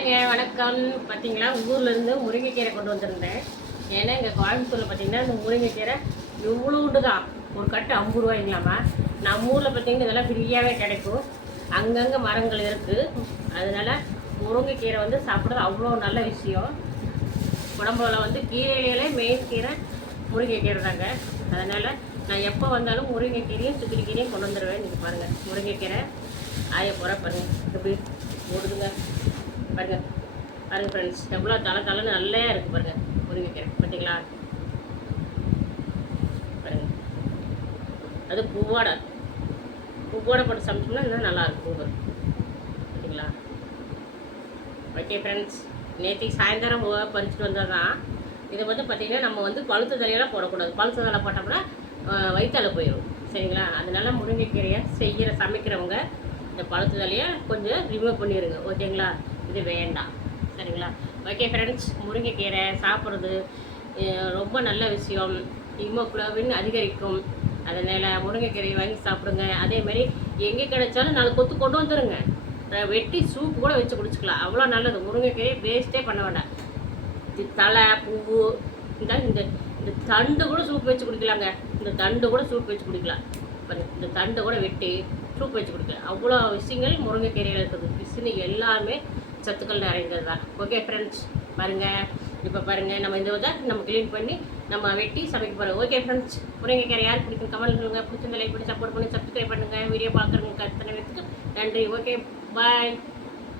வணக்கம். பார்த்தீங்களா, ஊர்லேருந்து முருங்கைக்கீரை கொண்டு வந்திருந்தேன். ஏன்னா இங்கே கோயம்புத்தூரில் பார்த்தீங்கன்னா இந்த முருங்கைக்கீரை இவ்வளோண்டு தான், ஒரு கட்டு 50 ரூபாய்ங்களாமா. நம்ம ஊரில் பார்த்தீங்கன்னா இதெல்லாம் ஃப்ரீயாகவே கிடைக்கும். அங்கங்கே மரங்கள் இருக்குது. அதனால முருங்கைக்கீரை வந்து சாப்பிட்றது அவ்வளோ நல்ல விஷயம். உடம்புல வந்து கீரையிலே மெயின் கீரை முருங்கைக்கீரை தாங்க. அதனால் நான் எப்போ வந்தாலும் முருங்கைக்கீரையும் சுக்கிரிக்கீரையும் கொண்டு வந்துடுவேன். நீங்கள் பாருங்கள், முருங்கைக்கீரை ஆய போகிற பாருங்கள் எப்படி ஓடுதுங்க பாருங்க. பாருங்க ஃப்ரெண்ட்ஸ், எவ்வளோ தலைன்னு நல்லா இருக்குது பாருங்கள் முருங்கைக்கீரை. பார்த்தீங்களா, பாருங்க. அது பூவோட போட்டு சமைச்சோம்னா இன்னும் நல்லாயிருக்கும் பூவு. பார்த்தீங்களா. ஓகே ஃப்ரெண்ட்ஸ், நேற்றுக்கு சாயந்தரம் பறிச்சுட்டு வந்தால் தான். இதை வந்து பார்த்திங்கன்னா நம்ம வந்து பழுத்த தலையெல்லாம் போடக்கூடாது. பழுத்த தலை போட்டோம்னா வயிற்றால போயிடும். சரிங்களா. அதனால முருங்கைக்கீரையை சமைக்கிறவங்க இந்த பழுத்த தலையை கொஞ்சம் ரிமூவ் பண்ணிடுங்க. ஓகேங்களா. இது வேண்டாம். சரிங்களா. ஓகே ஃப்ரெண்ட்ஸ், முருங்கைக்கீரை சாப்பிட்றது ரொம்ப நல்ல விஷயம். ஹீமோகுளோபின் அதிகரிக்கும். அதனால் முருங்கைக்கீரையை வாங்கி சாப்பிடுங்க. அதேமாதிரி எங்கே கிடைச்சாலும் 4 கொத்து கொண்டு வந்துடுங்க. வெட்டி சூப்பு கூட வச்சு குடிச்சிக்கலாம். அவ்வளோ நல்லது. முருங்கைக்கீரையை வேஸ்ட்டே பண்ண வேண்டாம். தலை பூவு இந்த இந்த தண்டு கூட சூப் வச்சு குடிக்கலாங்க. இந்த தண்டு கூட சூப் வச்சு குடிக்கலாம். இந்த தண்டை கூட வெட்டி சூப் வச்சு குடிக்கலாம். அவ்வளோ விஷயங்கள் முருங்கைக்கீரையில் இருக்குது. விஷயம் எல்லாமே சத்துக்கள் நிறைந்தது தான். ஓகே ஃப்ரெண்ட்ஸ், பாருங்கள். இப்போ பாருங்கள், நம்ம இந்த நம்ம க்ளீன் பண்ணி நம்ம வெட்டி சமைக்க போகிறோம். ஓகே ஃப்ரெண்ட்ஸ், முருங்கைக்கீரை யார் பிடிக்கும் கமெண்ட் பண்ணுங்கள். பிடிச்சிருந்த லைக் பண்ணி சப்போர்ட் பண்ணி சப்ஸ்கிரைப் பண்ணுங்கள். வீடியோ பார்க்குறவங்க அத்தனை பேருக்கு நன்றி. ஓகே, பாய்.